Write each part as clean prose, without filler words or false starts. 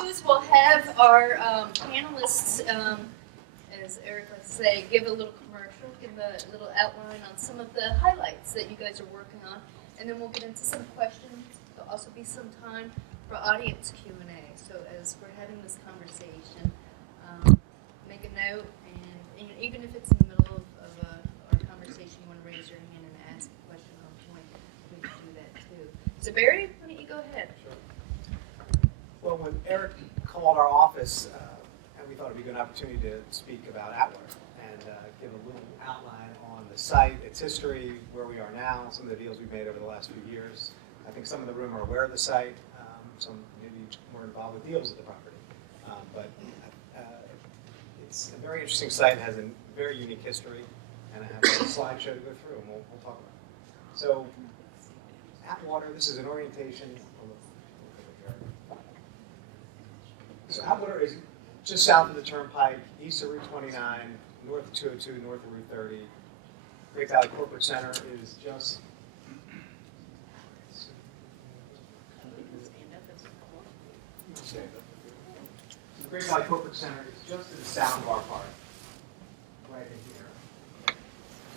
do is we'll have our panelists, as Eric likes to say, give a little commercial, give a little outline on some of the highlights that you guys are working on, and then we'll get into some questions. There'll also be some time for audience Q&A. So as we're having this conversation, make a note, and even if it's in the middle of our conversation, you want to raise your hand and ask a question on point, we can do that too. So Barry, why don't you go ahead? Sure. Well, when Eric called our office, and we thought it'd be a good opportunity to speak about Atwater and give a little outline on the site, its history, where we are now, some of the deals we've made over the last few years. I think some of the room are aware of the site. Some maybe more involved with deals at the property. But it's a very interesting site, has a very unique history, and I have a slideshow to go through, and we'll talk about it. So, Atwater, this is an orientation. So Atwater is just south of the Turnpike, east of Route 29, north of 202, north of Route 30. Great Valley Corporate Center is just the Great Valley Corporate Center is just to the south of our park, right in here.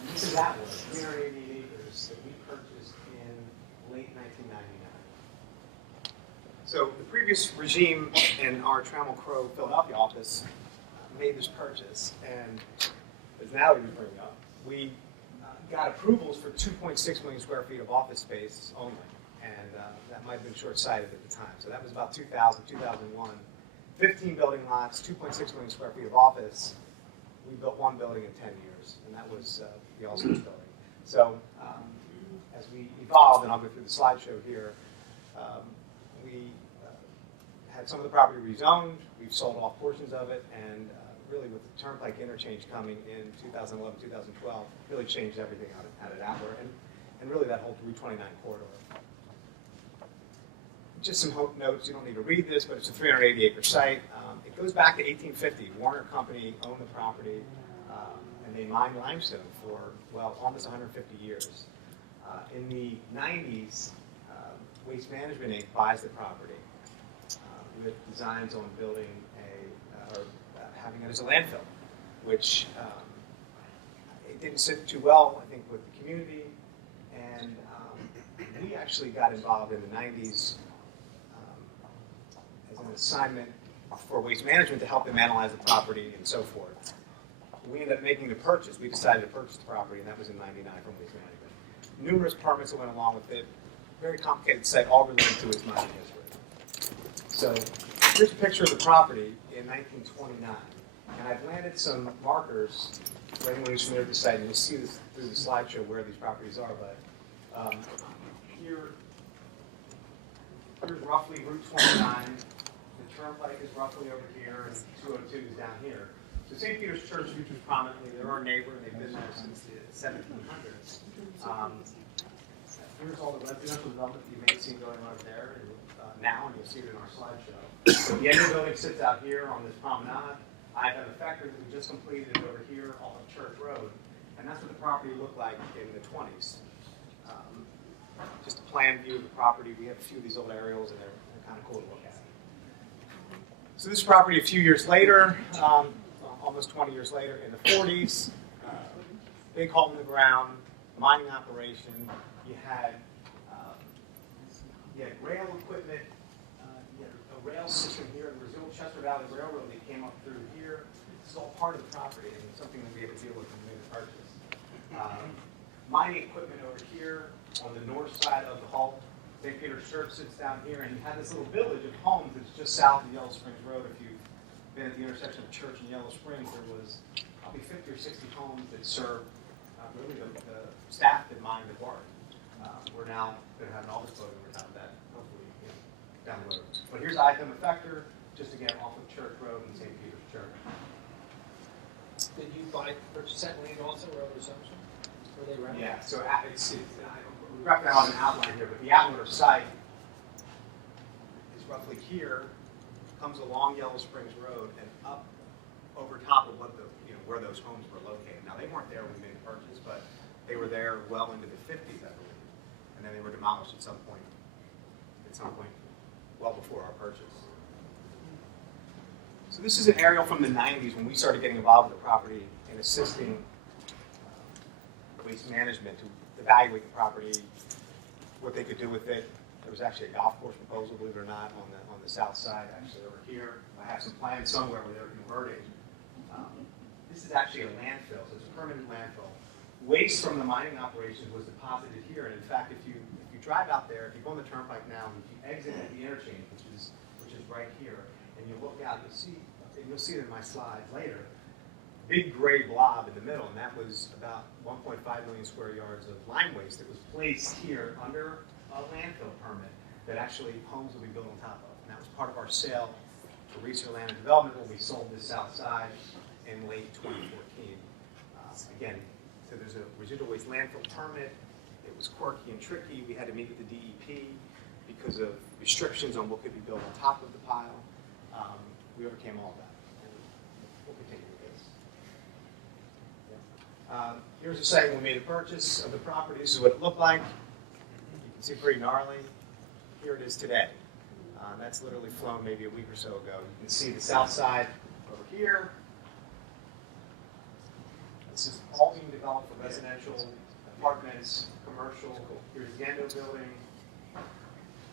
And this is Atwater, 388 acres that we purchased in late 1999. So the previous regime in our Trammell Crow, Philadelphia office made this purchase, and as now we bring up, we got approvals for 2.6 million square feet of office space only, and that might have been short-sighted at the time. So that was about 2000, 2001. 15 building lots, 2.6 million square feet of office. We built one building in 10 years, and that was the All-Stars building. So as we evolved, and I'll go through the slideshow here, we had some of the property rezoned. We've sold off portions of it, and really with the Turnpike interchange coming in 2011, 2012, really changed everything out at Atwater, and really that whole Route 29 corridor. Just some notes, you don't need to read this, but it's a 380-acre site. It goes back to 1850. Warner Company owned the property, and they mined limestone for, well, almost 150 years. In the 90s, Waste Management Inc. buys the property with designs on building or having it as a landfill, which it didn't sit too well, I think, with the community. And we actually got involved in the 90s as an assignment for Waste Management to help them analyze the property and so forth. We ended up making the purchase. We decided to purchase the property, and that was in 99 from Waste Management. Numerous permits that went along with it. Very complicated site, all related to its mining history. So here's a picture of the property in 1929. And I've landed some markers for anyone who's familiar with the site, and you'll see this through the slideshow where these properties are. But here's roughly Route 29. The Turnpike is roughly over here, and 202 is down here. So St. Peter's Church features prominently. They're our neighbor, and they've been there since the 1700s. Here's all the residential development that you may have seen going on over there now, and you'll see it in our slideshow. So the engine building sits out here on this promenade. I have a factory that we just completed over here off of Church Road, and that's what the property looked like in the 20s. Just a plan view of the property. We have a few of these old aerials, and they're kind of cool to look at. So this property a few years later, almost 20 years later, in the 40s, big hole in the ground, mining operation. You had rail equipment. You had a rail system here in the Brazil Chester Valley Railroad that came up through here. This is all part of the property, and it's something that we had to deal with when we made the purchase. Mining equipment over here on the north side of the hull. St. Peter's Church sits down here, and you have this little village of homes that's just south of Yellow Springs Road. If you've been at the intersection of Church and Yellow Springs, there was probably 50 or 60 homes that served really the staff that mined the quarry. We're now going to have an office building over top of that, hopefully, down the road. But here's item effector, just again off of Church Road and St. Peter's Church. Did you purchase that land also, or other assumption? Were they rented? Yeah, so we wrapped that on an outline here, but the Atwater site is roughly here, comes along Yellow Springs Road and up over top of where those homes were located. Now, they weren't there when we made the purchase, but they were there well into the 50s, I believe. And then they were demolished at some point well before our purchase. So this is an aerial from the 90s when we started getting involved with the property and assisting waste management to evaluate the property, what they could do with it. There was actually a golf course proposal, believe it or not, on the south side, actually over here. I have some plans somewhere where they're converting. This is actually a landfill, so it's a permanent landfill. Waste from the mining operations was deposited here, and in fact, if you drive out there, if you go on the turnpike now, if you exit at the interchange, which is right here, and you look out, you'll see it in my slides later. Big gray blob in the middle, and that was about 1.5 million square yards of lime waste that was placed here under a landfill permit that actually homes will be built on top of. And that was part of our sale to Research Land and Development when we sold this south side in late 2014. Again, so there's a residual waste landfill permit. It was quirky and tricky. We had to meet with the DEP because of restrictions on what could be built on top of the pile. We overcame all of that. And we'll continue with this. Here's a site when we made a purchase of the property. This is what it looked like. You can see pretty gnarly. Here it is today. That's literally flown maybe a week or so ago. You can see the south side over here. This is all being developed for residential, apartments, commercial. Here's the Endo building.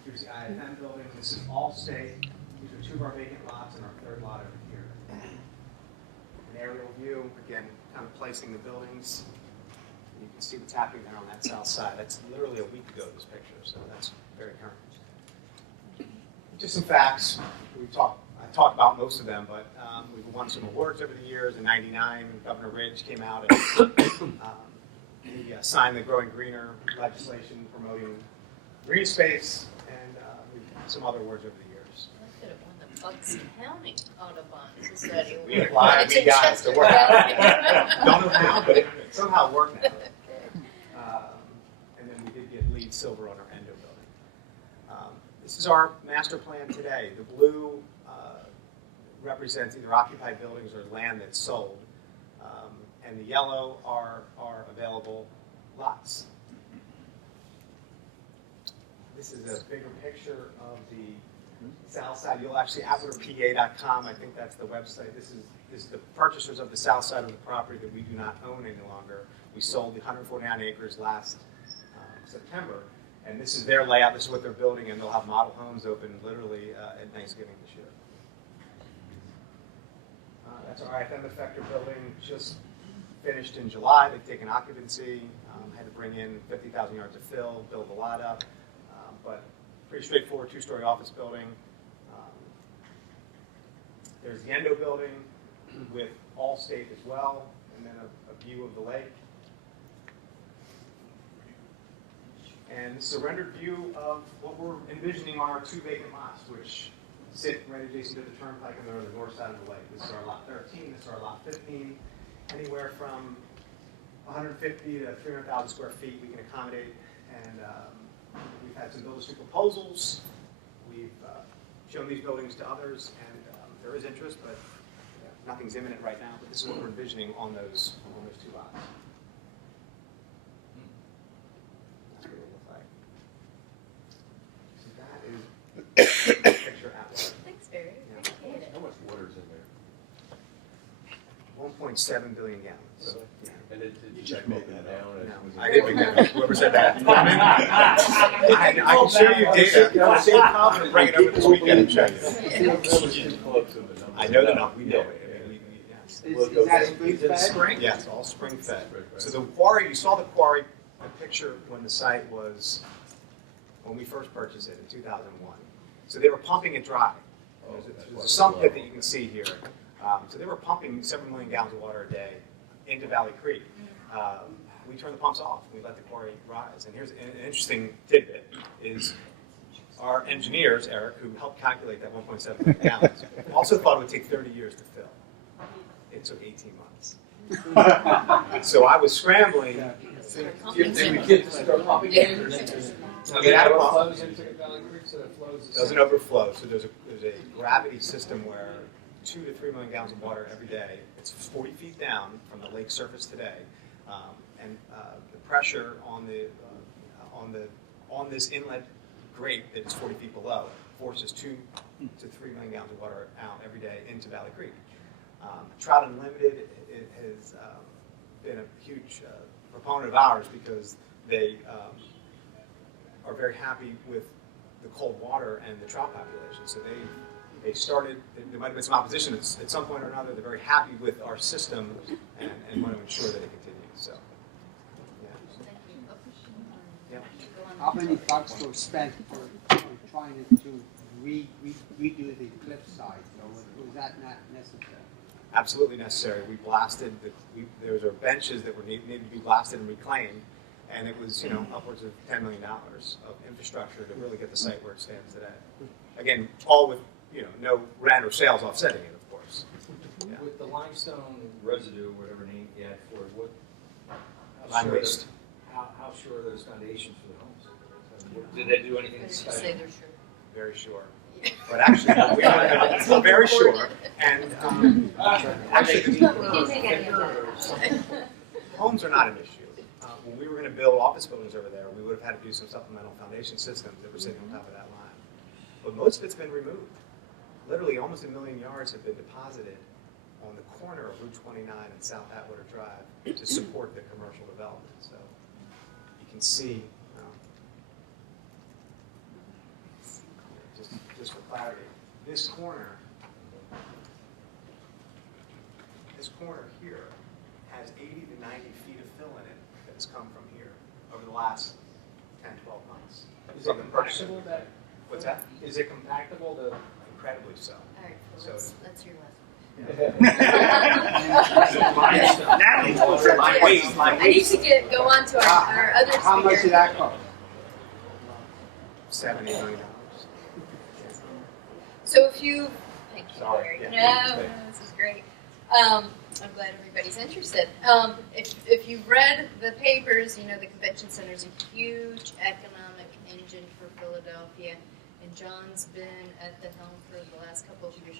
Here's the IFM building. This is all state. These are two of our vacant lots and our third lot over here. An aerial view, again, kind of placing the buildings. You can see what's happening there on that south side. That's literally a week ago, this picture, so that's very current. Just some facts. I talked about most of them, but we've won some awards over the years. In '99, Governor Ridge came out and he signed the Growing Greener legislation promoting green space, and some other awards over the years. I could have won the Bucks County Audubon Society Award. We applied, we got it to work. Don't know how, but it somehow worked now. And then we did get LEED Silver on our Endo building. This is our master plan today. The blue represents either occupied buildings or land that's sold, and the yellow are available lots. This is a bigger picture of the south side. You'll actually outwardpa.com. I think that's the website. This is the purchasers of the south side of the property that we do not own any longer. We sold the 149 acres last September, and this is their layout. This is what they're building, and they'll have model homes open literally at Thanksgiving this year. That's our IFM effector building, just finished in July. They've taken occupancy, had to bring in 50,000 yards of fill, build the lot up, but pretty straightforward two-story office building. There's the Endo building with Allstate as well, and then a view of the lake. And this is a rendered view of what we're envisioning are our two vacant lots, which sit right adjacent to the turnpike, and they're on the north side of the lake. This is our lot 13, this is our lot 15. Anywhere from 150 to 300,000 square feet we can accommodate. And we've had some builders do proposals. We've shown these buildings to others, and there is interest, but nothing's imminent right now. But this is what we're envisioning on those two lots. That's what it looks like. So that is the picture outline. Thanks, Barry. Appreciate it. How much water's in there? 1.7 billion gallons. Really? Yeah. And did you check that down? No, I didn't make that. Whoever said that. I can show you data. Bring it over this weekend and show you. I know the number. We know it. Yes. Is that spring fed? Spring? Yeah, it's all spring fed. So the quarry, you saw the quarry, the picture when the site was, when we first purchased it in 2001. So they were pumping it dry. There's a sump pit that you can see here. So they were pumping 7 million gallons of water a day into Valley Creek. We turned the pumps off. We let the quarry rise. And here's an interesting tidbit: is our engineers, Eric, who helped calculate that 1.7 million gallons, also thought it would take 30 years to fill. It took 18 months. So I was scrambling. Doesn't overflow. So there's a gravity system where 2 to 3 million gallons of water every day. It's 40 feet down from the lake surface today, and the pressure on this inlet grate that is 40 feet below forces 2 to 3 million gallons of water out every day into Valley Creek. Trout Unlimited has been a huge proponent of ours because they are very happy with the cold water and the trout population. So they started, there might have been some opposition at some point or another. They're very happy with our system and want to ensure that it continues. So, yeah. Thank you. Yeah. Go on. How many bucks were spent for trying to redo the cliffside? So was that not necessary? Absolutely necessary. We blasted, there were benches that needed to be blasted and reclaimed, and it was, upwards of $10 million of infrastructure to really get the site where it stands today. Again, all with, no rent or sales offsetting it, of course. Yeah. With the limestone residue, whatever name you had for it, Lime waste. How sure are those foundations for the homes? Did they do anything Did you special? say they're sure? Very sure. But actually, we're very sure. And actually, homes are not an issue. When we were going to build office buildings over there, we would have had to do some supplemental foundation systems that were sitting on top of that line. But most of it's been removed. Literally, almost 1 million yards have been deposited on the corner of Route 29 and South Atwater Drive to support the commercial development. So you can see, just for clarity, this corner here has 80 to 90 feet of fill in it that has come from here over the last 10, 12 months. Is it compactable? What's that? Is it compactable to? Incredibly so. All right, So- that's your last I need to go on to our other speaker. How much did that cost? $70 million. So if you, thank you, Sorry. Larry. Yeah. No, this is great. I'm glad everybody's interested. If you've read the papers, the convention center is a huge economic engine for Philadelphia, and John's been at the helm for the last couple of years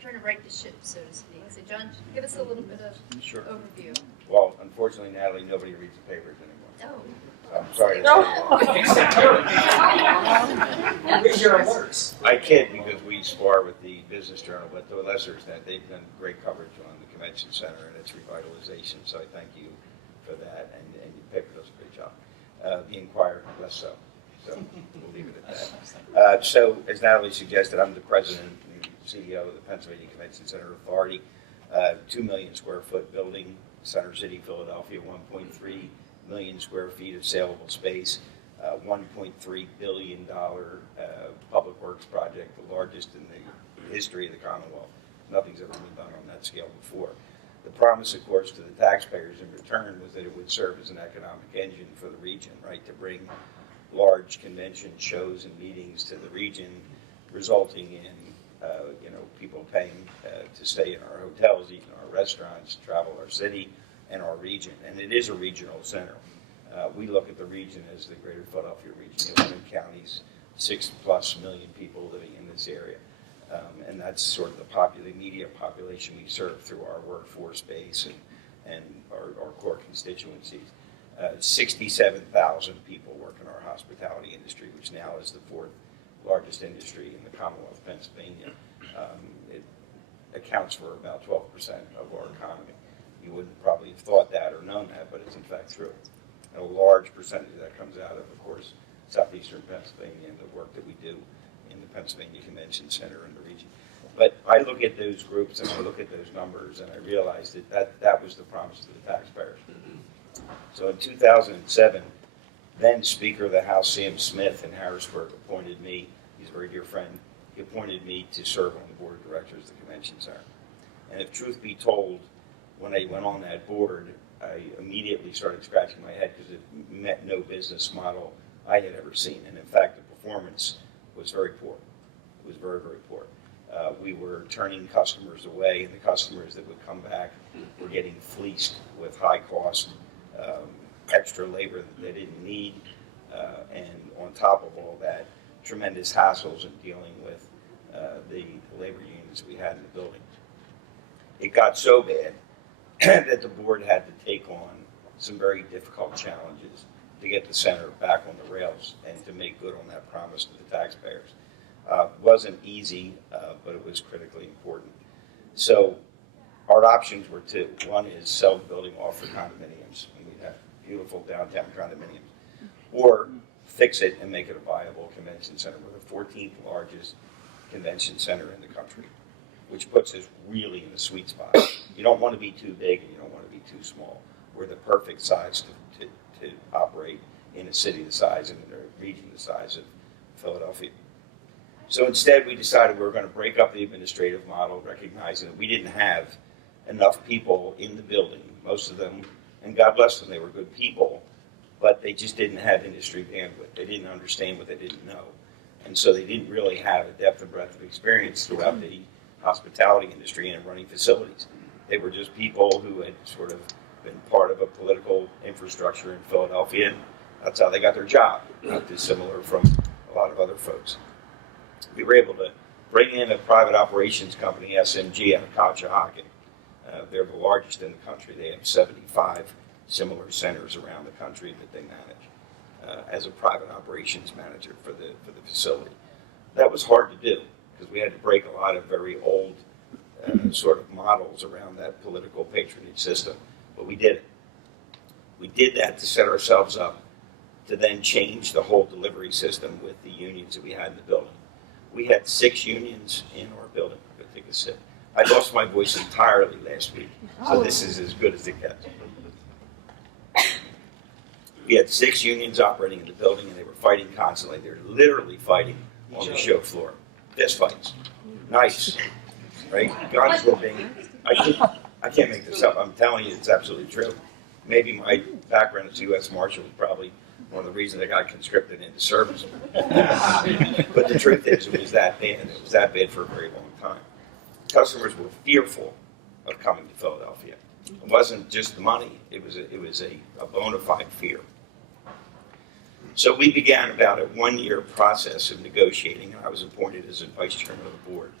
trying to right the ship, so to speak. So John, give us a little bit of Sure. overview. Well, unfortunately, Natalie, nobody reads the papers anymore. Oh. I'm sorry. Read your alerts. I kid because we spar with the Business Journal, but to a lesser extent, they've done great coverage on the convention center and its revitalization. So I thank you for that, and your paper does a great job. The Inquirer, less so. So we'll leave it at that. So as Natalie suggested, I'm the president and CEO of the Pennsylvania Convention Center Authority. 2 million square foot building, Center City, Philadelphia, 1.3 million square feet of saleable space, $1.3 billion public works project, the largest in the history of the Commonwealth. Nothing's ever been done on that scale before. The promise, of course, to the taxpayers in return was that it would serve as an economic engine for the region, right, to bring large convention shows and meetings to the region, resulting in people paying to stay in our hotels, eat in our restaurants, travel our city and our region. And it is a regional center. We look at the region as the greater Philadelphia region, 11 counties, 6+ million people living in this area. And that's sort of the immediate population we serve through our workforce base and our core constituencies. 67,000 people work in our hospitality industry, which now is the 4th largest industry in the Commonwealth of Pennsylvania. It accounts for about 12% of our economy. You wouldn't probably have thought that or known that, but it's in fact true. And a large percentage of that comes out of course, southeastern Pennsylvania and the work that we do in the Pennsylvania Convention Center and the region. But I look at those groups and I look at those numbers and I realize that was the promise to the taxpayers. So in 2007, then Speaker of the House, Sam Smith in Harrisburg, appointed me, he's a very dear friend, he appointed me to serve on the board of directors of the Convention Center. And if truth be told, when I went on that board, I immediately started scratching my head because it met no business model I had ever seen. And in fact, the performance was very poor. It was very, very poor. We were turning customers away, and the customers that would come back were getting fleeced with high cost, extra labor that they didn't need, and on top of all that, tremendous hassles in dealing with the labor unions we had in the building. It got so bad that the board had to take on some very difficult challenges to get the center back on the rails and to make good on that promise to the taxpayers. Wasn't easy, but it was critically important. So our options were two. One is sell the building off for condominiums, and we'd have beautiful downtown condominiums, or fix it and make it a viable convention center. We're the 14th largest convention center in the country, which puts us really in the sweet spot. You don't want to be too big and you don't want to be too small. We're the perfect size to operate in a city the size and in a region the size of Philadelphia. So instead, we decided we were going to break up the administrative model, recognizing that we didn't have enough people in the building, most of them, and God bless them, they were good people, but they just didn't have industry bandwidth. They didn't understand what they didn't know. And so they didn't really have a depth and breadth of experience throughout the hospitality industry and running facilities. They were just people who had sort of been part of a political infrastructure in Philadelphia, and that's how they got their job, not dissimilar from a lot of other folks. We were able to bring in a private operations company, SMG, out of Conshohocken. They're the largest in the country. They have 75 similar centers around the country that they manage as a private operations manager for the facility. That was hard to do because we had to break a lot of very old sort of models around that political patronage system, but we did it. We did that to set ourselves up to then change the whole delivery system with the unions that we had in the building. We had 6 unions in our building. I'm going to take a sip. I lost my voice entirely last week, so this is as good as it gets. We had 6 unions operating in the building, and they were fighting constantly. They were literally fighting on the show floor. Fist fights. Nice. Right? Guns were being... I can't make this up. I'm telling you, it's absolutely true. Maybe my background as U.S. Marshal was probably one of the reasons I got conscripted into service. But the truth is, it was that bad. It was that bad for a very long time. Customers were fearful of coming to Philadelphia. It wasn't just the money. It was a bona fide fear. So we began about a 1-year process of negotiating, and I was appointed as a vice chairman of the board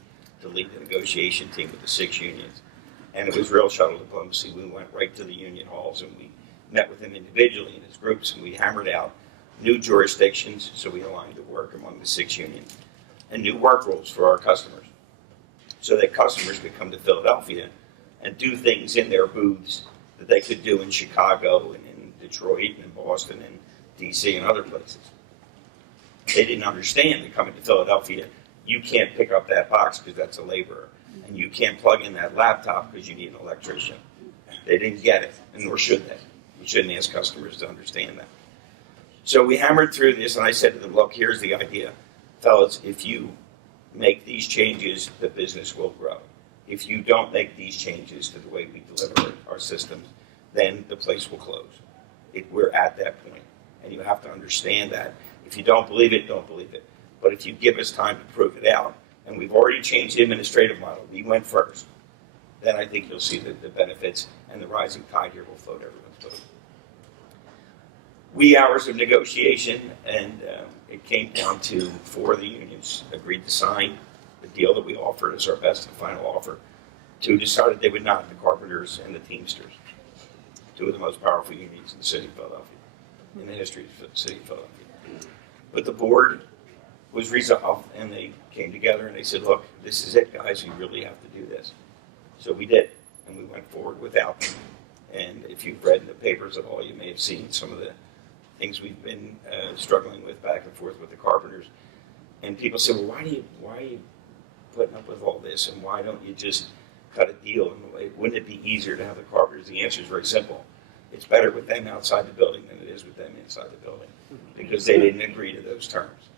to lead the negotiation team with the 6 unions. And it was real shuttle diplomacy. We went right to the union halls and we met with them individually in as groups, and we hammered out new jurisdictions, so we aligned the work among the 6 unions, and new work rules for our customers, so that customers could come to Philadelphia and do things in their booths that they could do in Chicago and in Detroit and in Boston and DC and other places. They didn't understand that coming to Philadelphia, you can't pick up that box because that's a laborer, and you can't plug in that laptop because you need an electrician. They didn't get it, and nor should they. We shouldn't ask customers to understand that. So we hammered through this, and I said to them, look, here's the idea. Fellas, if you make these changes, the business will grow. If you don't make these changes to the way we deliver our systems, then the place will close. We're at that point, and you have to understand that. If you don't believe it, don't believe it. But if you give us time to prove it out, and we've already changed the administrative model, we went first, then I think you'll see the benefits, and the rising tide here will float everyone's boat. Wee hours of negotiation, and it came down to 4 of the unions agreed to sign the deal that we offered as our best and final offer. 2 decided they would not, the carpenters and the Teamsters, 2 of the most powerful unions in the city of Philadelphia, in the history of the city of Philadelphia. But the board was resolved, and they came together and they said, look, this is it, guys, you really have to do this. So we did, and we went forward without them. And if you've read in the papers at all, you may have seen some of the things we've been struggling with back and forth with the carpenters. And people say, well, why are you putting up with all this, and why don't you just cut a deal? And wouldn't it be easier to have the carpenters? The answer is very simple. It's better with them outside the building than it is with them inside the building, because they didn't agree to those terms.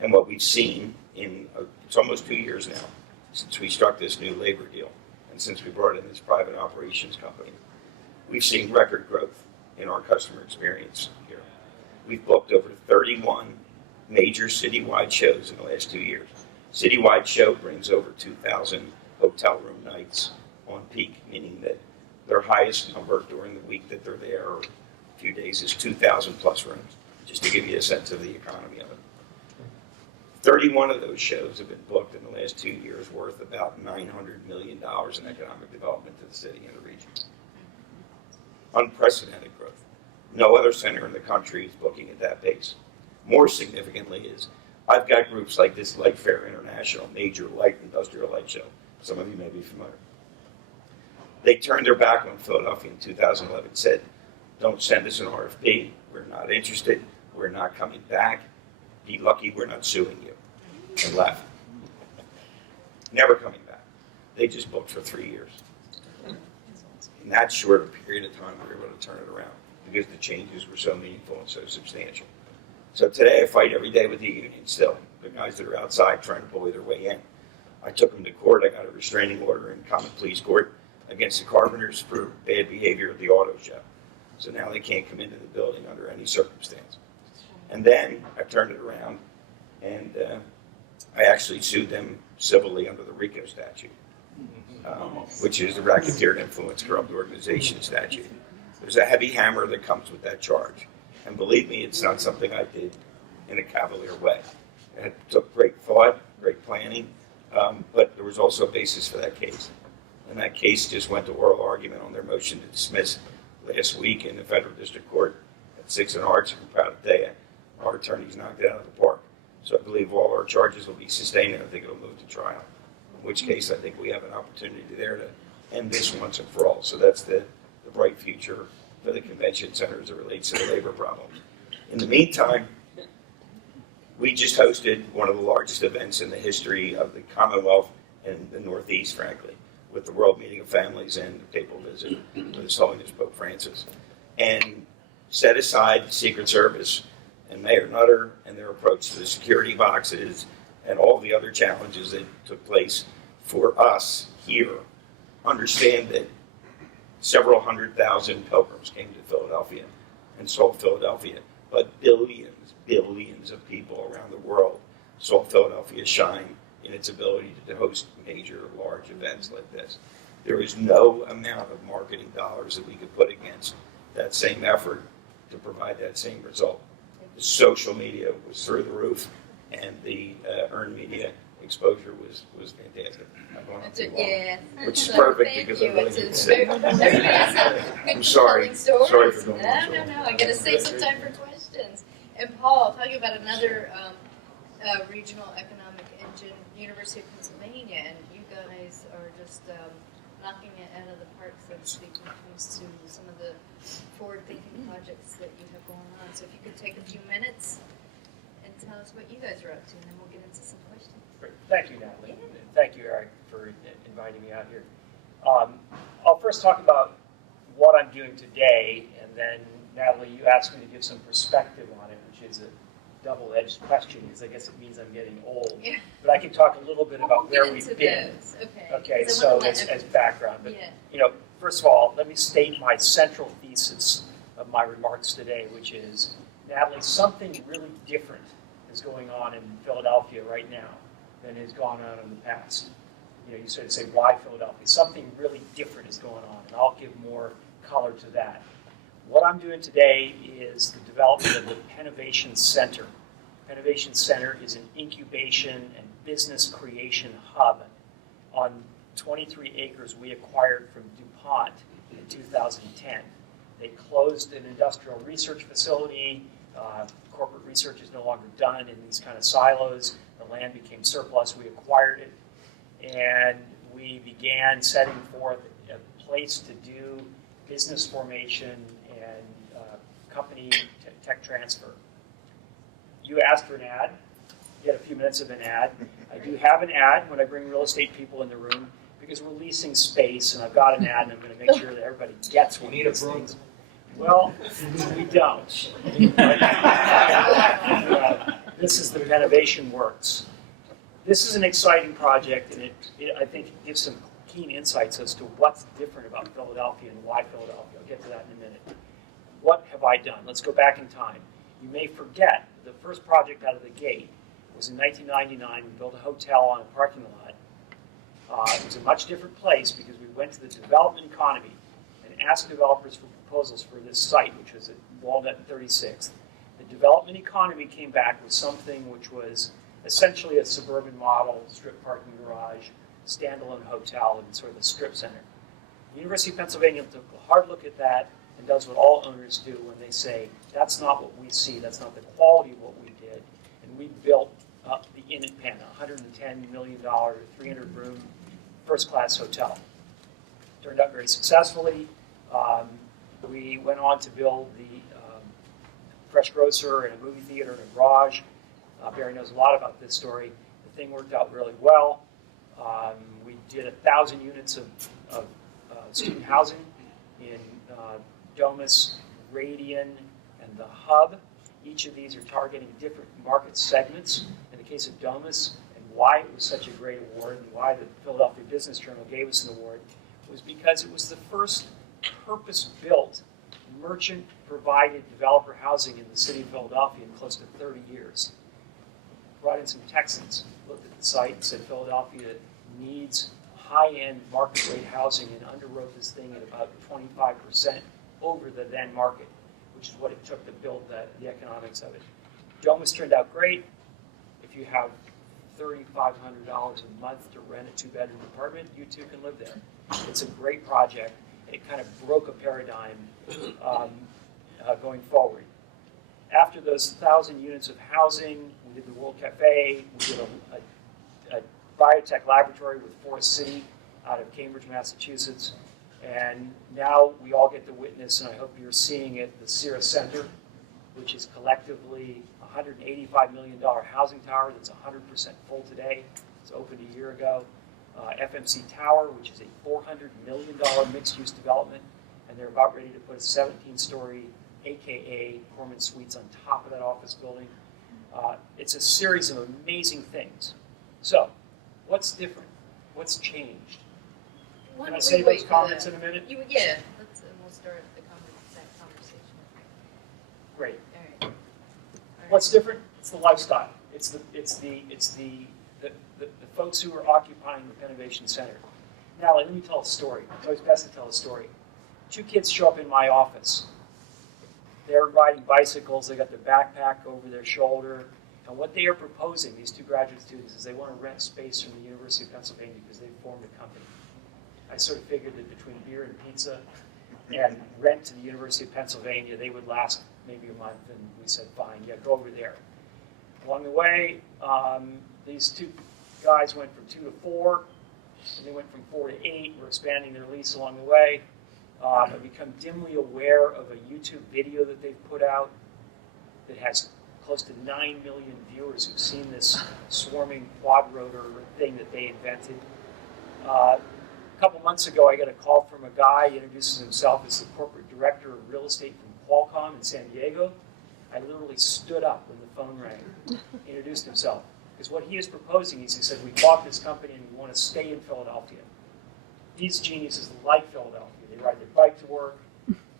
And what we've seen it's almost 2 years now since we struck this new labor deal, and since we brought in this private operations company, we've seen record growth in our customer experience here. We've booked over 31 major citywide shows in the last 2 years. Citywide show brings over 2,000 hotel room nights on peak, meaning that their highest number during the week that they're there, or a few days, is 2,000 plus rooms, just to give you a sense of the economy of it. 31 of those shows have been booked in the last 2 years, worth about $900 million in economic development to the city and the region. Unprecedented growth. No other center in the country is booking at that pace. More significantly is, I've got groups like this Light Fair International, major light industrial light show. Some of you may be familiar. They turned their back on Philadelphia in 2011, said, don't send us an RFP. We're not interested. We're not coming back. Be lucky we're not suing you. And left. Never coming back. They just booked for 3 years. In that short a period of time, we were able to turn it around because the changes were so meaningful and so substantial. So today I fight every day with the union still, the guys that are outside trying to bully their way in. I took them to court. I got a restraining order in common pleas court against the carpenters for bad behavior at the auto show. So now they can't come into the building under any circumstance. And then I turned it around and I actually sued them civilly under the RICO statute, which is the Racketeer and Influence Corrupt Organization statute. There's a heavy hammer that comes with that charge. And believe me, it's not something I did in a cavalier way. It took great thought, great planning, but there was also a basis for that case. And that case just went to oral argument on their motion to dismiss last week in the federal district court at 6 and Arch. I'm proud to tell you, our attorneys knocked it out of the park. So I believe all our charges will be sustained and I think it'll move to trial. In which case I think we have an opportunity there to end this once and for all. So that's the bright future for the convention center as it relates to the labor problems. In the meantime, we just hosted one of the largest events in the history of the Commonwealth and the Northeast, frankly, with the World Meeting of Families and the papal visit with His Holiness Pope Francis. And set aside the Secret Service and Mayor Nutter and their approach to the security boxes and all the other challenges that took place for us here. Understand that several 100,000 pilgrims came to Philadelphia and saw Philadelphia, but billions of people around the world saw Philadelphia shine in its ability to host major, large events like this. There is no amount of marketing dollars that we could put against that same effort to provide that same result. The social media was through the roof, and the earned media exposure was fantastic. I'm going on too long, Yeah. which is So perfect thank because you. I really It's need to a sit. very- everybody has a good I'm sorry. compelling stories. Sorry for going on so No. I gotta save some time for questions. And Paul, talking about another regional economic engine, University of Pennsylvania, and you guys are just knocking it out of the park, so to speak, when it comes to some of the forward-thinking projects that you have going on. So if you could take a few minutes and tell us what you guys are up to, and then we'll get into some questions. Great. Thank you, Natalie. Yeah. And thank you, Eric, for inviting me out here. I'll first talk about what I'm doing today, and then, Natalie, you asked me to give some perspective on it, which is a double-edged question, because I guess it means I'm getting old. Yeah. But I can talk a little bit We'll about get where into we've been. those. Okay. Okay, 'Cause I so wanna let as background. But, yeah. First of all, let me state my central thesis of my remarks today, which is, Natalie, something really different is going on in Philadelphia right now than has gone on in the past. You sort of say, why Philadelphia? Something really different is going on, and I'll give more color to that. What I'm doing today is the development of the Pennovation Center. Pennovation Center is an incubation and business creation hub on 23 acres we acquired from DuPont in 2010. They closed an industrial research facility. Corporate research is no longer done in these kind of silos. The land became surplus. We acquired it, and we began setting forth a place to do business formation and company tech transfer. You asked for an ad. You had a few minutes of an ad. I do have an ad when I bring real estate people in the room because we're leasing space, and I've got an ad, and I'm going to make sure that everybody gets one. We need a broom. Well, we don't. This is the Pennovation Works. This is an exciting project, and I think it gives some keen insights as to what's different about Philadelphia and why Philadelphia. I'll get to that in a minute. What have I done? Let's go back in time. You may forget the first project out of the gate was in 1999. We built a hotel on a parking lot. It was a much different place because we went to the development economy and asked developers for proposals for this site, which was at Walnut and 36th. The development economy came back with something which was essentially a suburban model, strip parking garage, standalone hotel, and sort of a strip center. The University of Pennsylvania took a hard look at that and does what all owners do when they say, that's not what we see, that's not the quality of what we did, and we built the Inn at Penn, a $110 million, 300-room, first-class hotel. Turned out very successfully. We went on to build the fresh grocer and a movie theater and a garage. Barry knows a lot about this story. The thing worked out really well. We did 1,000 units of student housing in Domus, Radian, and the Hub. Each of these are targeting different market segments. In the case of Domus, and why it was such a great award, and why the Philadelphia Business Journal gave us an award, was because it was the first purpose-built, merchant-provided developer housing in the city of Philadelphia in close to 30 years. Brought in some Texans, looked at the site, and said Philadelphia needs high-end market-rate housing, and underwrote this thing at about 25% over the then market, which is what it took to build the economics of it. Domus turned out great. If you have $3,500 a month to rent a two-bedroom apartment, you too can live there. It's a great project, and it kind of broke a paradigm going forward. After those 1,000 units of housing, we did the World Cafe, we did a biotech laboratory with Forest City out of Cambridge, Massachusetts, and now we all get to witness, and I hope you're seeing it, the Sierra Center, which is collectively a $185 million housing tower that's 100% full today. It's opened a year ago. FMC Tower, which is a $400 million mixed-use development, and they're about ready to put a 17-story AKA Corman Suites on top of that office building. It's a series of amazing things. So, what's different? What's changed? Can I say those comments in a minute? Yeah, we'll start that conversation. Great. All right. What's different? It's the lifestyle. It's the folks who are occupying the Innovation Center. Now, let me tell a story. It's always best to tell a story. 2 kids show up in my office. They're riding bicycles. They got their backpack over their shoulder. And what they are proposing, these 2 graduate students, is they want to rent space from the University of Pennsylvania because they've formed a company. I sort of figured that between beer and pizza and rent to the University of Pennsylvania, they would last maybe a month. And we said, fine, yeah, go over there. Along the way, these 2 guys went from 2 to 4, and they went from 4 to 8. We're expanding their lease along the way. I've become dimly aware of a YouTube video that they've put out that has close to 9 million viewers who've seen this swarming quad rotor thing that they invented. A couple months ago, I got a call from a guy. He introduces himself as the corporate director of real estate from Qualcomm in San Diego. I literally stood up when the phone rang, introduced himself. Because what he is proposing is, he said, we bought this company and we want to stay in Philadelphia. These geniuses like Philadelphia. They ride their bike to work.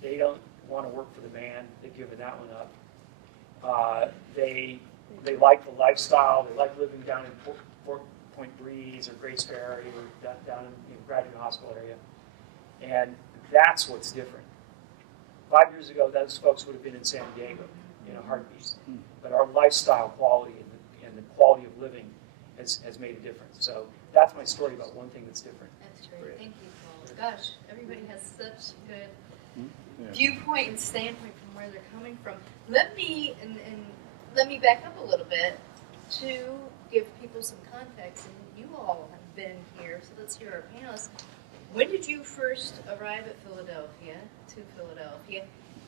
They don't want to work for the man. They've given that one up. They like the lifestyle. They like living down in Point Breeze or Grace Ferry or down in Graduate Hospital area. And that's what's different. 5 years ago, those folks would have been in San Diego in a heartbeat. But our lifestyle quality and the quality of living has made a difference. So that's my story about one thing that's different. That's great. Thank you, Paul. Gosh, everybody has such good viewpoint and standpoint from where they're coming from. Let me back up a little bit to give people some context. And you all have been here, so let's hear our panelists. When did you first arrive at Philadelphia,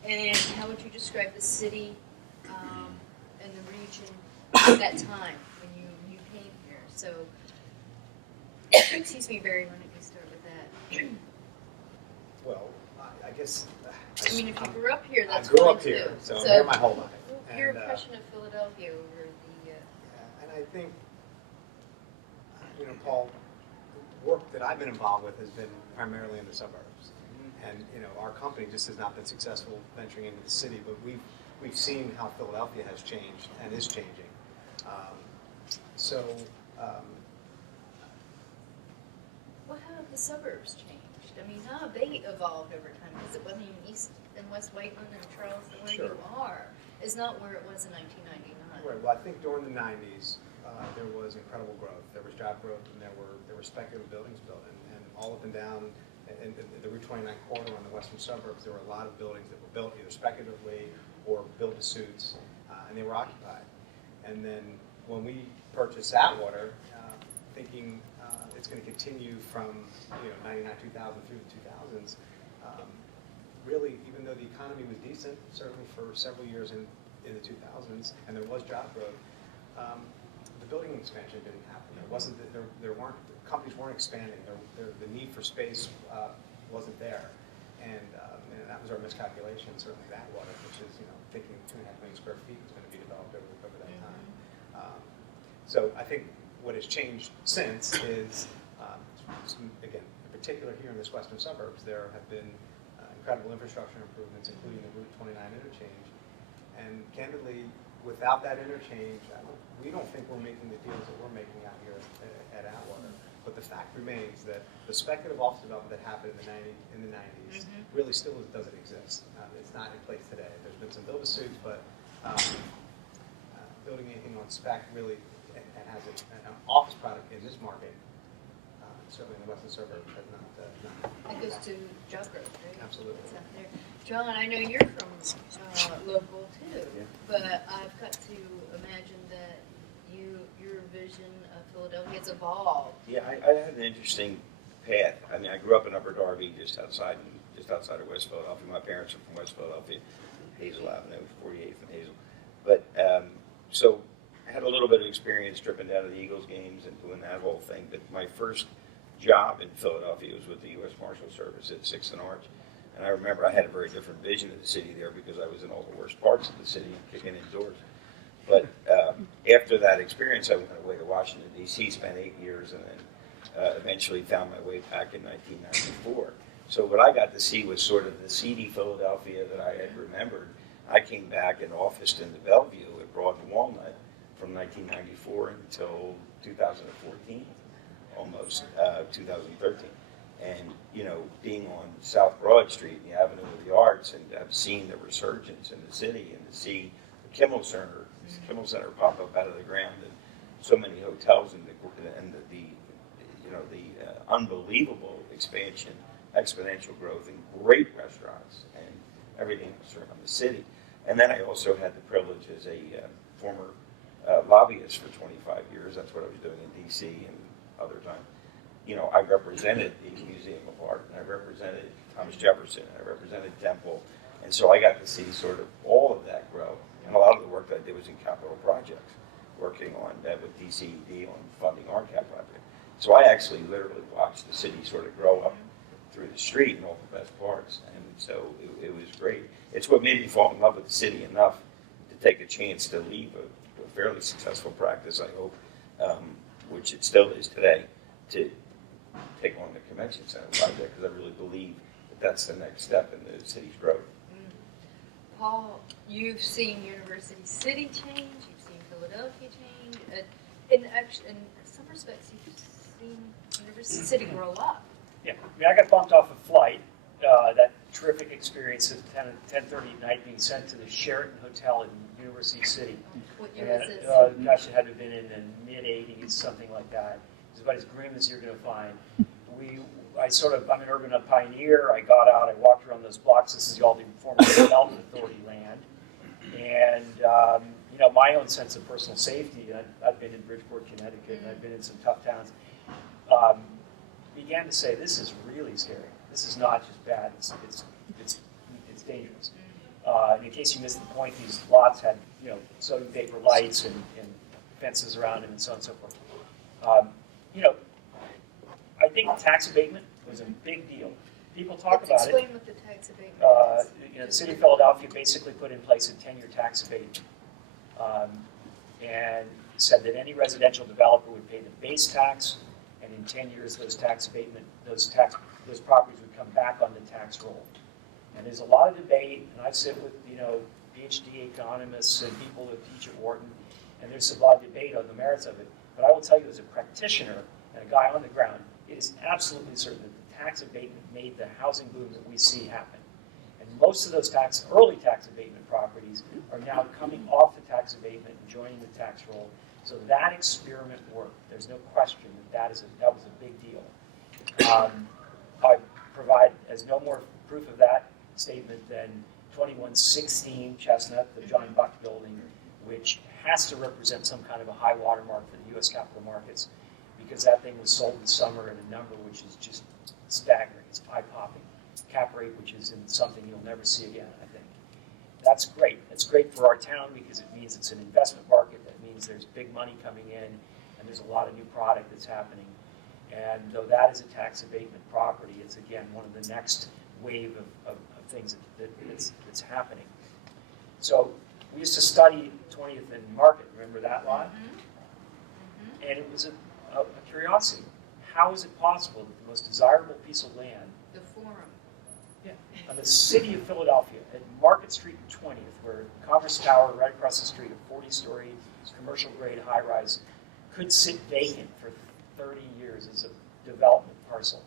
and how would you describe the city and the region at that time when you came here? So, excuse me, Barry, why don't you start with that? Well, I guess. I mean, if you grew up here, that's I grew fine up here, too. so I'm here my whole life. Your And, impression of Philadelphia over the... and I think, Paul, the work that I've been involved with has been primarily in the suburbs. And, our company just has not been successful venturing into the city, but we've seen how Philadelphia has changed and is changing. Well, how have the suburbs changed? I mean, how have they evolved over time? Because it wasn't even East and West Whiteland and Charleston, where you are, is not where it was in 1999. Right. Well, I think during the 90s, there was incredible growth. There was job growth, and there were speculative buildings built, and all up and down in the Route 29 corridor in the western suburbs, there were a lot of buildings that were built either speculatively or built to suits, and they were occupied. And then when we purchased Atwater, thinking it's going to continue from 99, 2000 through the 2000s, really, even though the economy was decent, certainly for several years in the 2000s, and there was job growth, the building expansion didn't happen. There wasn't. There weren't. Companies weren't expanding. The need for space wasn't there, and that was our miscalculation. Certainly, that water, which is thinking 2.5 million square feet was going to be developed over that time. So I think what has changed since is, again, in particular here in this western suburbs, there have been incredible infrastructure improvements, including the Route 29 interchange. And candidly, without that interchange, we don't think we're making the deals that we're making out here at Atwater. But the fact remains that the speculative office development that happened in the 90s really still doesn't exist. It's not in place today. There's been some build-to-suits, but building anything on spec really and has an office product in this market, certainly in the western suburbs, has not. It goes to job growth, right? Absolutely. It's out there. John, I know you're from local too, but I've got to imagine that your vision of Philadelphia has evolved. Yeah, I had an interesting path. I mean, I grew up in Upper Darby, just outside of West Philadelphia. My parents are from West Philadelphia, Hazel Avenue, 48th and Hazel. But so I had a little bit of experience tripping down to the Eagles games and doing that whole thing. But my first job in Philadelphia was with the U.S. Marshal Service at 6th and Arch. And I remember I had a very different vision of the city there because I was in all the worst parts of the city, kicking indoors. But after that experience, I went away to Washington, D.C., spent 8 years, and then eventually found my way back in 1994. So what I got to see was sort of the seedy Philadelphia that I had remembered. I came back and officed in the Bellevue at Broad and Walnut from 1994 until 2014, almost 2013. And, being on South Broad Street, the Avenue of the Arts, and have seen the resurgence in the city, and to see the Kimmel Center pop up out of the ground, and so many hotels, and the unbelievable expansion, exponential growth, and great restaurants, and everything else around the city. And then I also had the privilege as a former lobbyist for 25 years. That's what I was doing in D.C. and other times. I represented the Museum of Art, and I represented Thomas Jefferson, and I represented Temple, and so I got to see sort of all of that grow. And a lot of the work that I did was in capital projects, working on that with DCED on funding our cap project. So I actually literally watched the city sort of grow up through the street in all the best parts, and so it was great. It's what made me fall in love with the city enough to take a chance to leave a fairly successful practice, I hope, which it still is today, to take on the convention center project, because I really believe that that's the next step in the city's growth. Paul, you've seen University City change, you've seen Philadelphia change, and actually, in some respects, you've seen University City grow up. Yeah, I mean, I got bumped off a flight, that terrific experience at 10:30 at night, being sent to the Sheraton Hotel in University City. What year was this? Gosh, it had to have been in the mid-'80s, something like that. It was about as grim as you're going to find. I'm an urban pioneer. I got out, I walked around those blocks. This is all the former Development Authority land. And, my own sense of personal safety, I've been in Bridgeport, Connecticut, and I've been in some tough towns, began to say, this is really scary. This is not just bad, it's dangerous. And in case you missed the point, these lots had, sodium vapor lights and fences around them and so on and so forth. I think tax abatement was a big deal. People talk about it. Explain what the tax abatement is. The city of Philadelphia basically put in place a 10-year tax abatement, and said that any residential developer would pay the base tax, and in 10 years those properties would come back on the tax roll. And there's a lot of debate, and I sit with PhD economists and people that teach at Wharton, and there's a lot of debate on the merits of it. But I will tell you, as a practitioner and a guy on the ground, it is absolutely certain that the tax abatement made the housing boom that we see happen. And most of those early tax abatement properties are now coming off the tax abatement and joining the tax roll. So that experiment worked. There's no question that was a big deal. I provide as no more proof of that statement than 2116 Chestnut, the John Buck building, which has to represent some kind of a high watermark for the U.S. capital markets, because that thing was sold this summer at a number which is just staggering. It's eye-popping. Cap rate, which is in something you'll never see again, I think. That's great. It's great for our town because it means it's an investment market. That means there's big money coming in, and there's a lot of new product that's happening. And though that is a tax abatement property, it's again one of the next wave of things that's happening. So we used to study 20th and Market. Remember that lot? Mm-hmm. And it was a curiosity. How is it possible that the most desirable piece of land The Forum. on the city of Philadelphia at Market Street and 20th, where Commerce Tower, right across the street, a 40-story commercial-grade high-rise, could sit vacant for 30 years as a development parcel?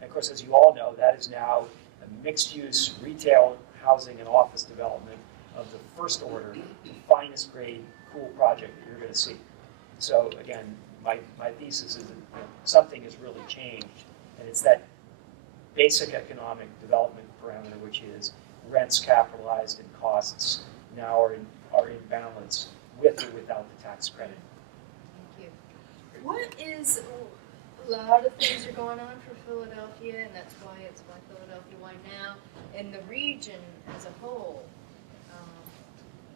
And of course, as you all know, that is now a mixed-use retail, housing, and office development of the first order, the finest grade, cool project that you're going to see. So again, my thesis is that something has really changed, and it's that basic economic development parameter, which is rents capitalized and costs now are in balance with or without the tax credit. Thank you. What is, a lot of things are going on for Philadelphia, and that's why it's Why Philadelphia, Why Now, and the region as a whole.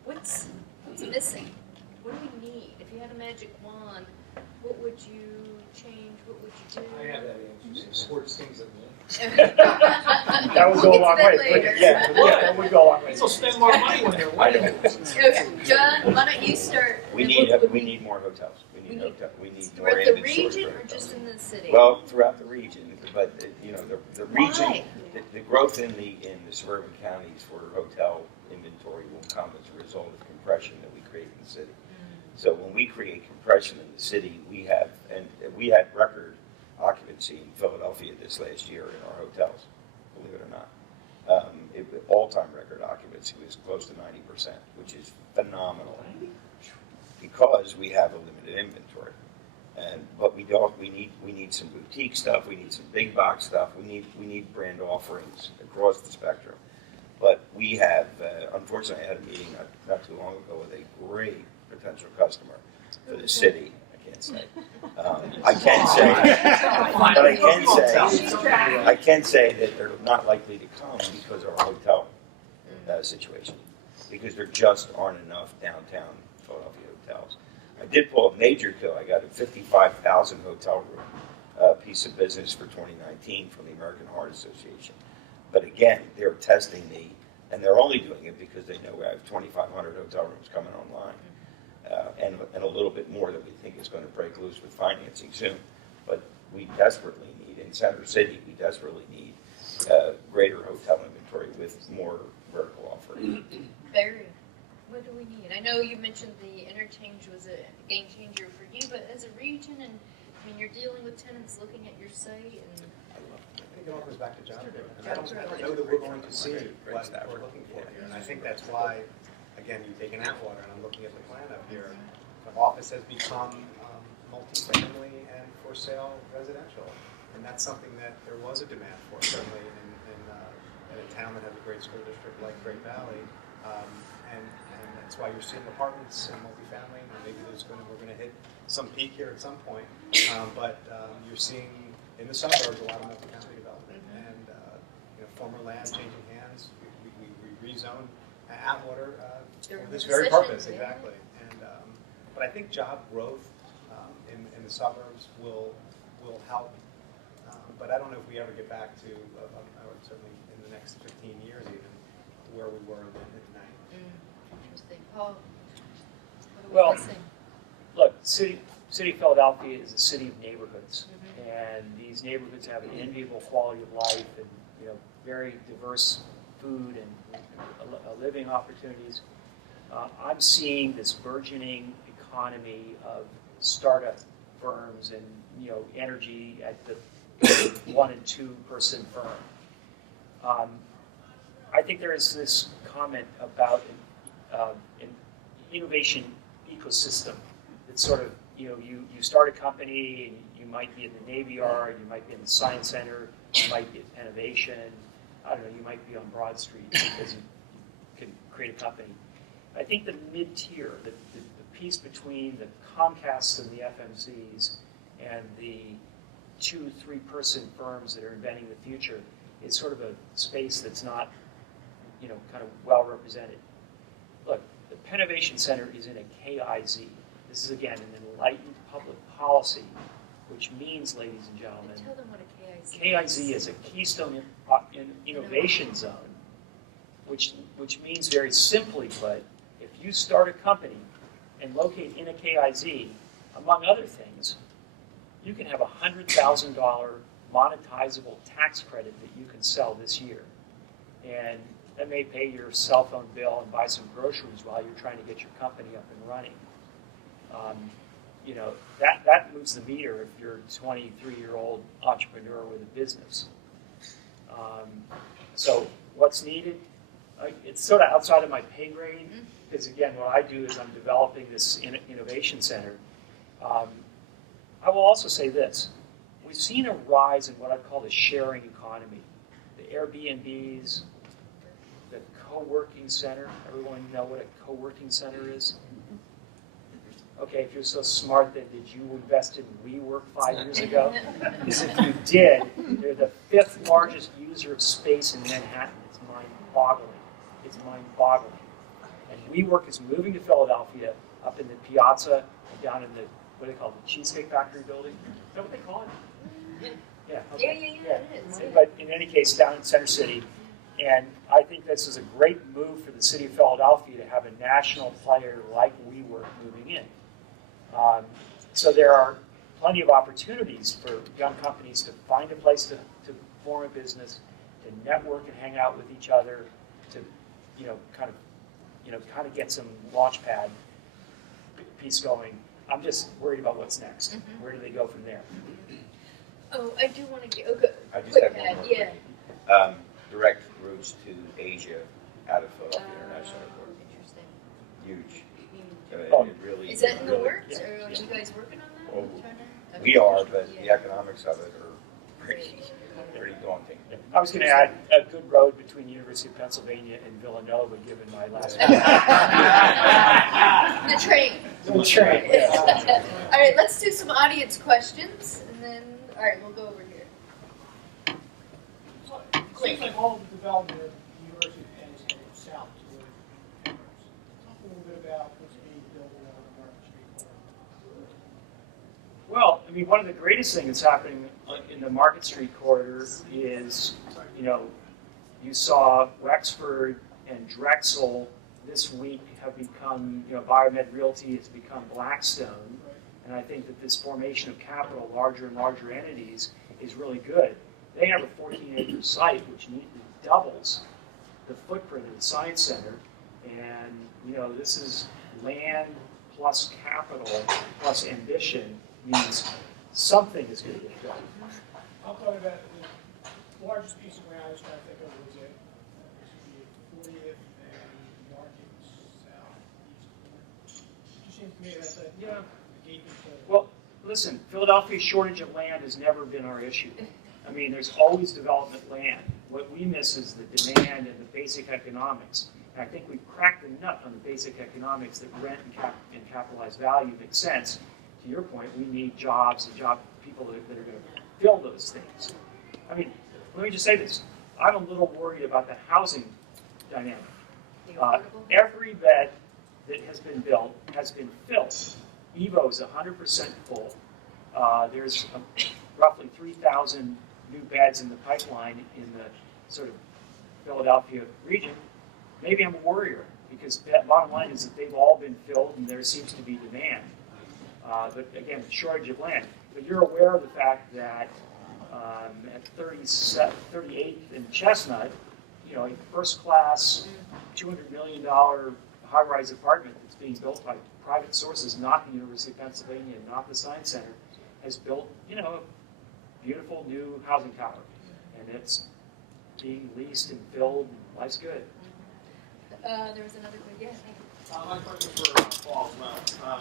What's missing? What do we need? If you had a magic wand, what would you change? What would you do? I have that answer. Sports teams at the end. That would go a long way. Later. Yeah, that would go a long way. These will spend more money when they're winning. Okay, John, why don't you start? We and need what would we need more hotels. We need more throughout the inventory region for or hotels. just in the city? Well, throughout the region, but the region, Why? the growth in the suburban counties for hotel inventory will come as a result of compression that we create in the city. So when we create compression in the city, we had record occupancy in Philadelphia this last year in our hotels, believe it or not. All-time record occupancy was close to 90%, which is phenomenal because we have a limited inventory. But we need some boutique stuff. We need some big box stuff. We need brand offerings across the spectrum. But we have, unfortunately, I had a meeting not too long ago with a great potential customer for the city. I can't say. I can say that they're not likely to come because of our hotel situation, because there just aren't enough downtown Philadelphia hotels. I did pull a major kill. I got a 55,000 hotel room piece of business for 2019 from the American Heart Association. But again, they're testing me, and they're only doing it because they know we have 2,500 hotel rooms coming online, and a little bit more that we think is going to break loose with financing soon. But we desperately need, in Center City, greater hotel inventory with more vertical offering. Barry, what do we need? I know you mentioned the interchange was a game changer for you, but as a region, and I mean, you're dealing with tenants looking at your site, and I think it all goes back to job growth. And I don't know that we're going to see what we're looking for here. And I think that's why, again, you take an Atwater, and I'm looking at the plan up here. The office has become multifamily and for sale residential. And that's something that there was a demand for, certainly in a town that has a great school district like Great Valley. And that's why you're seeing apartments and multifamily. And maybe we're going to hit some peak here at some point. But you're seeing in the suburbs a lot of multifamily development. And former land changing hands. We rezoned Atwater for this very purpose, exactly. And but I think job growth in the suburbs will help. But I don't know if we ever get back to, or certainly in the next 15 years even, where we were in the 90s. interesting. Paul, what are we Well, missing? Look, City of Philadelphia is a city of neighborhoods, and these neighborhoods have an enviable quality of life and very diverse food and living opportunities. I'm seeing this burgeoning economy of startup firms and energy at the 1 and 2 person firm. I think there is this comment about an innovation ecosystem. It's sort of you start a company and you might be in the Navy Yard, you might be in the Science Center, you might be at Innovation. I don't know, you might be on Broad Street because you can create a company. I think the mid-tier, the piece between the Comcasts and the FMCs and the 2-3 person firms that are inventing the future is sort of a space that's not, kind of well represented. Look, the Pennovation Center is in a KIZ. This is, again, an enlightened public policy, which means, ladies and gentlemen, Tell them what a KIZ KIZ is a Keystone Innovation Zone, which means very simply put, if you start a company and locate in a KIZ, among other things, you can have a $100,000 monetizable tax credit that you can sell this year. And that may pay your cell phone bill and buy some groceries while you're trying to get your company up and running. That moves the meter if you're a 23-year-old entrepreneur with a business. So what's needed? It's sort of outside of my pay grade, because again, what I do is I'm developing this innovation center. I will also say this. We've seen a rise in what I call the sharing economy. The Airbnbs, the co-working center. Everyone know what a co-working center is? Okay, if you're so smart, then did you invest in WeWork 5 years ago? Because if you did, they're the 5th largest user of space in Manhattan. It's mind-boggling. It's mind-boggling. And WeWork is moving to Philadelphia, up in the Piazza, and down in the, what do they call it, the Cheesecake Factory building? Is that what they call it? Yeah. Okay. Yeah, it is. But in any case, down in Center City. And I think this is a great move for the city of Philadelphia to have a national player like WeWork moving in. So there are plenty of opportunities for young companies to find a place to form a business, to network and hang out with each other, to kind of get some launchpad piece going. I'm just worried about what's next. Where do they go from there? Oh, I do want to get. Oh, good. I just Quick, have one more. yeah. Direct routes to Asia out of Philadelphia International Airport. Interesting. Huge. It really, Is that in the really- works, or are you guys working on that? Well, Trying to- We are, but the Yeah. economics of it are pretty daunting. I was going to add a good road between University of Pennsylvania and Villanova, given my last The train. The train, yes. All right, let's do some audience questions, and then, all right, we'll go over here. Seems like all of the development of the University of Penn is headed south toward Penrose. Talk a little bit about what's being built along the Market Street corridor. Well, I mean, one of the greatest things that's happening in the Market Street corridor is, you saw Wexford and Drexel this week have become, Biomed Realty has become Blackstone. And I think that this formation of capital, larger and larger entities, is really good. They have a 14-acre site which doubles the footprint of the Science Center. And, this is land plus capital plus ambition means something is going to get done. I'm talking about the largest piece of ground I was trying to think of was it, this would be 40th and Market Southeast. It just seems to me that's a gaping hole. Well, listen, Philadelphia's shortage of land has never been our issue. I mean, there's always development land. What we miss is the demand and the basic economics. And I think we've cracked the nut on the basic economics that rent and capitalized value makes sense. To your point, we need jobs and people that are going to fill those things. I mean, let me just say this. I'm a little worried about the housing dynamic. Every bed that has been built has been filled. Evo is 100% full. There's roughly 3,000 new beds in the pipeline in the sort of Philadelphia region. Maybe I'm a worrier because the bottom line is that they've all been filled and there seems to be demand. But again, shortage of land. But you're aware of the fact that at 38th and Chestnut, a first-class $200 million high-rise apartment that's being built by private sources, not the University of Pennsylvania, not the Science Center, has built, a beautiful new housing tower. And it's being leased and filled, and life's good. There was another one, yeah. My question for Paul as well.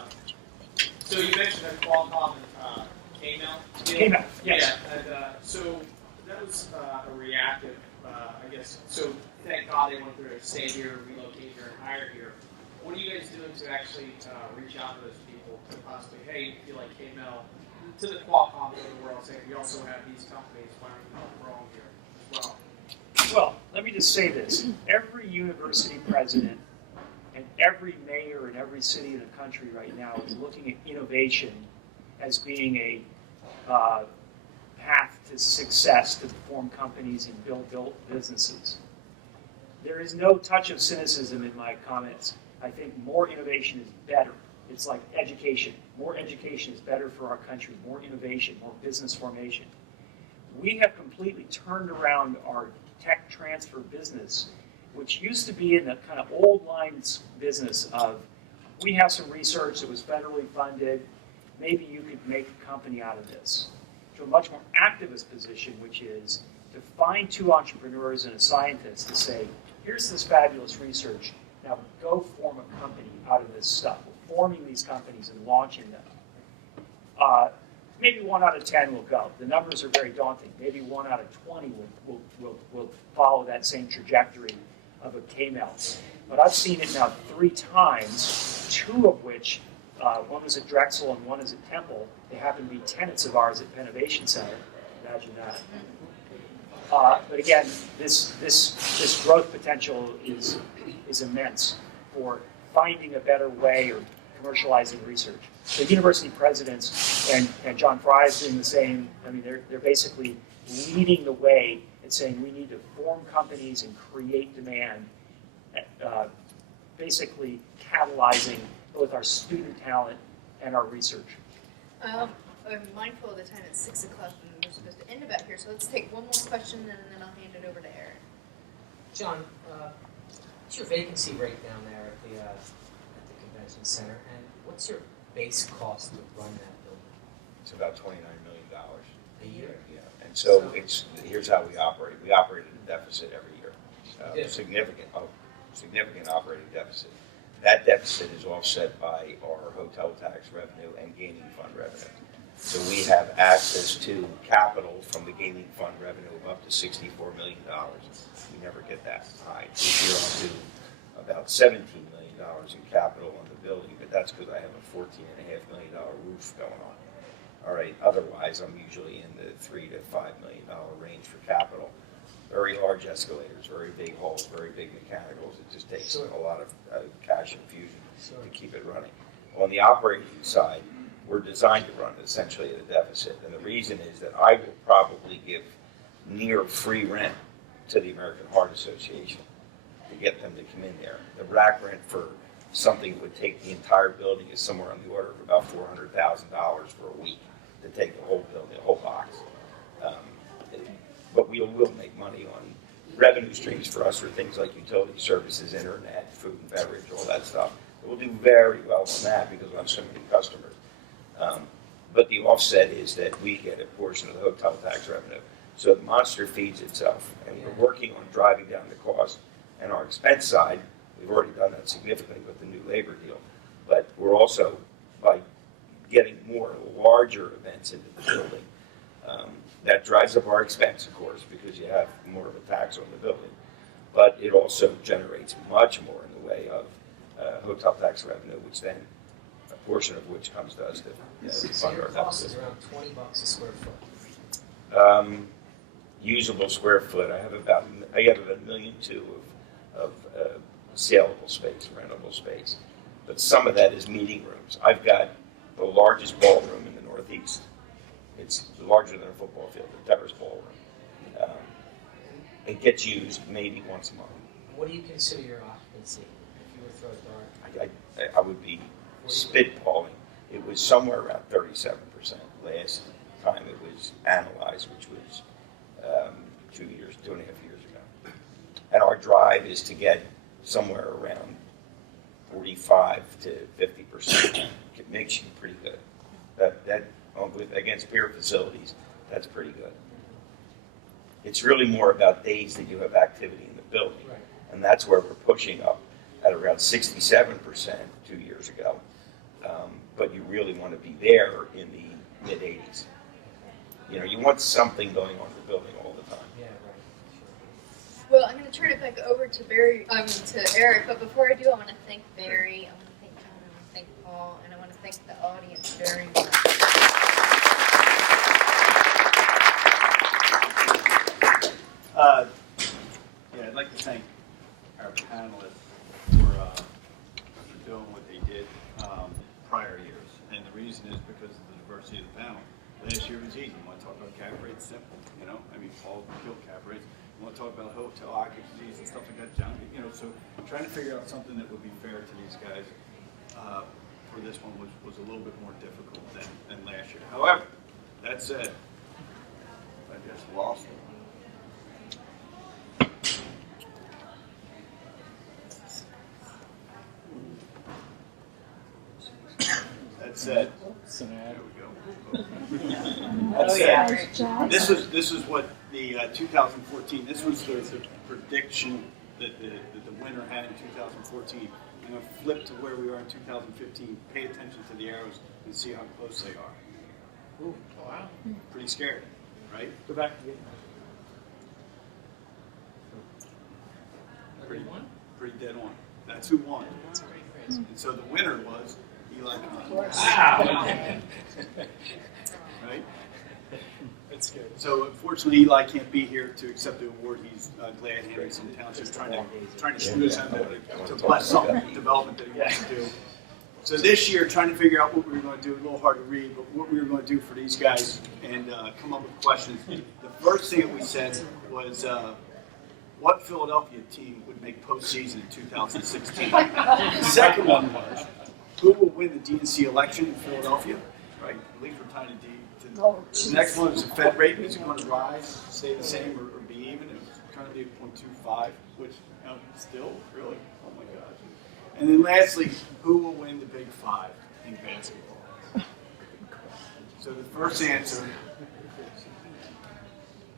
So you mentioned that Qualcomm and K-Mel. Came out, yes. Yeah, and so that was a reactive, I guess. So thank God they went through to stay here, relocate here, and hire here. what are you guys doing to actually reach out to those people to possibly, hey, if you like KML, to the Qualcomm of the world, saying we also have these companies, why don't you help grow them here as well? Well, let me just say this. Every university president and every mayor in every city in the country right now is looking at innovation as being a path to success to form companies and build businesses. There is no touch of cynicism in my comments. I think more innovation is better. It's like education. More education is better for our country. More innovation, more business formation. We have completely turned around our tech transfer business, which used to be in the kind of old lines business of, we have some research that was federally funded, maybe you could make a company out of this, to a much more activist position, which is to find two entrepreneurs and a scientist to say, here's this fabulous research, now go form a company out of this stuff. We're forming these companies and launching them. Maybe 1 out of 10 will go. The numbers are very daunting. Maybe 1 out of 20 will follow that same trajectory of a KML. But I've seen it now 3 times, 2 of which, one was at Drexel and one is at Temple. They happen to be tenants of ours at Pennovation Center. Imagine that. But again, this growth potential is immense for finding a better way of commercializing research. The university presidents and John Fry is doing the same. I mean, they're basically leading the way and saying we need to form companies and create demand, basically catalyzing both our student talent and our research. I'm mindful of the time. It's 6 o'clock and we're supposed to end about here. So let's take one more question and then I'll hand it over to Eric. John, what's your vacancy rate down there at the convention center, and what's your base cost to run that building? It's about $29 million. A year? Yeah, and so here's how we operate. We operate at a deficit every year. Yeah. Significant operating deficit. That deficit is offset by our hotel tax revenue and gaming fund revenue. So we have access to capital from the gaming fund revenue of up to $64 million. We never get that high. This year I'll do about $17 million in capital on the building, but that's because I have a $14.5 million roof going on. All right, otherwise I'm usually in the $3 to $5 million range for capital. Very large escalators, very big halls, very big mechanicals. It just takes a lot of cash infusion to keep it running. On the operating side, we're designed to run essentially at a deficit. And the reason is that I will probably give near free rent to the American Heart Association to get them to come in there. The rack rent for something that would take the entire building is somewhere on the order of about $400,000 for a week to take the whole building, the whole box. But we will make money on revenue streams for us, or things like utility services, internet, food and beverage, all that stuff. We'll do very well on that because we have so many customers. But the offset is that we get a portion of the hotel tax revenue. So the monster feeds itself, and we're working on driving down the cost. And our expense side, we've already done that significantly with the new labor deal. But we're also, by getting more larger events into the building, that drives up our expense, of course, because you have more of a tax on the building. But it also generates much more in the way of hotel tax revenue, which then, a portion of which comes to us to fund our cost is deficit. around $20 a square foot. Usable square foot, I have about $1.2 million of saleable space, rentable space. But some of that is meeting rooms. I've got the largest ballroom in the Northeast. It's larger than a football field, the Terrace Ballroom. It gets used maybe once a month. What do you consider your occupancy if you were to throw a dart? I would be spitballing. It was somewhere around 37% last time it was analyzed, which was 2.5 years ago. And our drive is to get somewhere around 45 to 50%. It makes you pretty good. That against peer facilities, that's pretty good. It's really more about days that you have activity in the building. Right. And that's where we're pushing up at around 67% 2 years ago. But you really want to be there in the mid-80s. You know, you want something going on in the building all the time. Yeah, right. Sure. Well, I'm going to turn it back over to to Eric, but before I do, I want to thank Barry, I want to thank John, I want to thank Paul, and I want to thank the audience very much. Yeah, I'd like to thank our panelists for doing what they did prior years. And the reason is because of the diversity of the panel. Last year was easy. You want to talk about cap rates? Simple. You know, I mean, Paul killed cap rates. You want to talk about hotel occupancies and stuff like that, John? You know, so trying to figure out something that would be fair to these guys for this one was a little bit more difficult than last year. However, that said, I just lost it. That said, there we go. That said, this was what the 2014. This was the prediction that the winner had in 2014. I'm going to flip to where we are in 2015. Pay attention to the arrows and see how close they are. Ooh, wow. Pretty scary, right? Go back again. Pretty dead on. That's who won. And so the winner was Eli Kahn. Wow. Right? That's good. So unfortunately, Eli can't be here to accept the award. He's glad Henderson Township trying to smooth him to bless some development that he wants to do. So this year, trying to figure out what we were going to do, a little hard to read, but what we were going to do for these guys and come up with questions. The first thing that we said was, what Philadelphia team would make postseason in 2016? The second one was, who will win the DNC election in Philadelphia? Right? At least we're trying to do. The next one is the Fed rate. Is it going to rise, stay the same, or be even? It was trying to be at 0.25, which still, really, oh my gosh. And then lastly, who will win the Big Five in basketball? So the first answer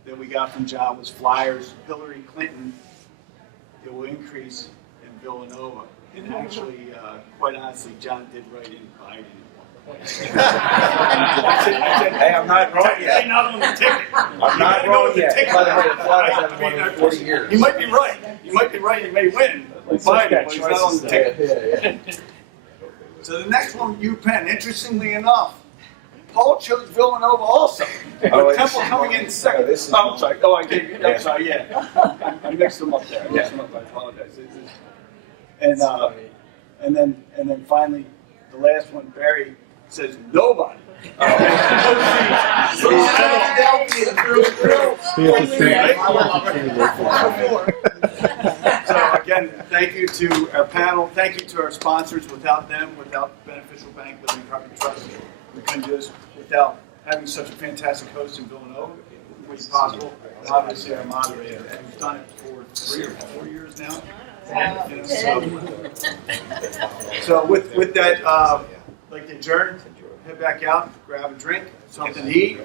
that we got from John was Flyers, Hillary Clinton. It will increase in Villanova. And actually, quite honestly, John did write in Biden. Hey, I'm not wrong yet. Not on the ticket. I'm not wrong yet. By the way, the Flyers haven't won in 40 years. You might be right. You might be right. You may win. Biden, but he's not on the ticket. So the next one, UPenn. Interestingly enough, Paul chose Villanova also. With Temple coming in second. Oh, I'm sorry. Oh, I gave you. I'm sorry. Yeah, I mixed them up there. I mixed them up. I apologize. And then finally, the last one, Barry says nobody. So again, thank you to our panel. Thank you to our sponsors. Without them, without Beneficial Bank, Living Property Trust, we couldn't do this. Without having such a fantastic host in Villanova, it was possible. Obviously, our moderator, and we've done it for 3 or 4 years now. So with that, like to adjourn, head back out, grab a drink, something to eat,